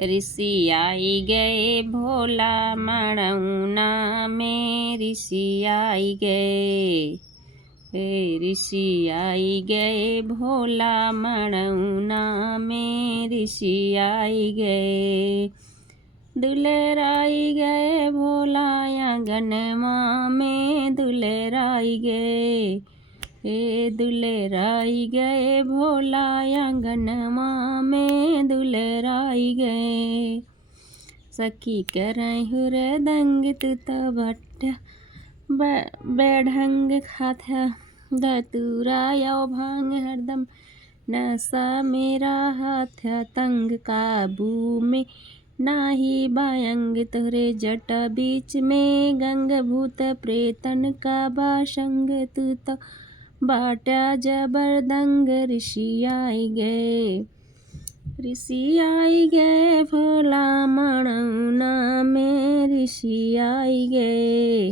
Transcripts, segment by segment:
ऋषि आई गए भोला मड़ौना में, ऋषि आई गए। ऋषि आई गए भोला मड़ौना में, ऋषि आई गए। दुलराई गए भोला आंगनमा में, दुलराई गए। दुलराई गए भोला आंगनमा में, दुलराई गए। सखी करई हुरदंग तुत भट्ट बेढंग खाथा धतूरा यो भांग हरदम नशा मेरा हाथ तंग काबू में नाही बायंग तोरे जट बीच में गंग भूत प्रेतन का बाशंग तू तो बाटा जबरदंग। ऋषि आई गए। ऋषि आई गए भोला मड़ौना में, ऋषि आई गए।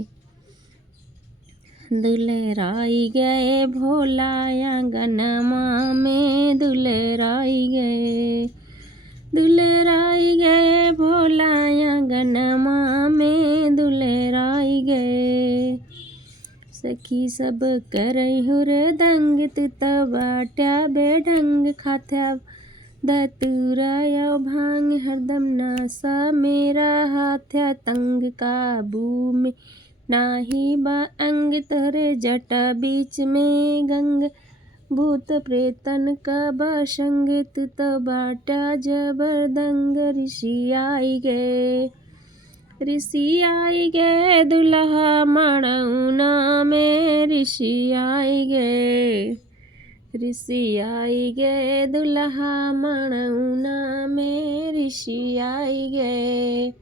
दुलराई गए भोला आंगनमा में, दुलराई गए। दुलराई गए भोला आंगनमा में, दुलराई गए। सखी सब करई हुरदंग तुत बाट्या बेढंग खाथा धतूरा यो भांग हरदम नशा मेरा हाथा तंग काबू में नाही बा अंग तोरे जटा बीच में गंग भूत प्रेतन का बाशंग तू तो बाटा जबरदंग। ऋषि आई गए। ऋषि आई गए दुल्हा मड़ौना में, ऋषि आई गए। ऋषि आई गए दुल्हा मड़ौना में, ऋषि आई गए।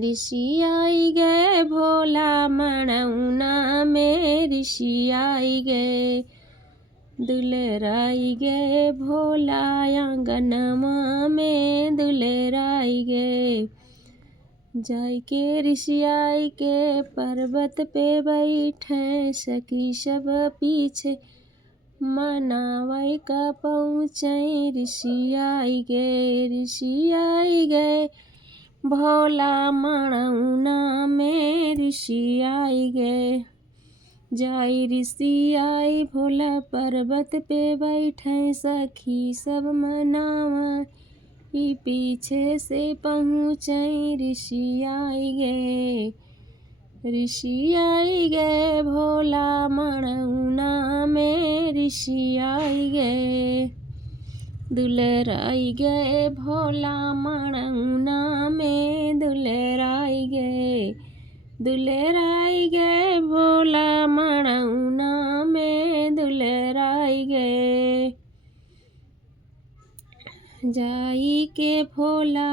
ऋषि आई गए भोला मड़ौना में, ऋषि आई गए। दुलराई गए भोला आंगनमा में, दुलराई गए। जाय के ऋषि आई के पर्वत पे बैठे, सखी सब पीछे मनावै का पहुँचे। ऋषि आई गए। ऋषि आई गए भोला मड़ौना में, ऋषि आई गए। जाई ऋषि आई भोला पर्वत पे बैठे, सखी सब मनावा पीछे से पहुँचे। ऋषि आई गए। ऋषि आई गए भोला मड़ौना में, ऋषि आई गए। दुलराई गए भोला मड़ौना में, दुलराई गए। दुलराई गए भोला मड़ौना में, दुलराई गए। जाई के भोला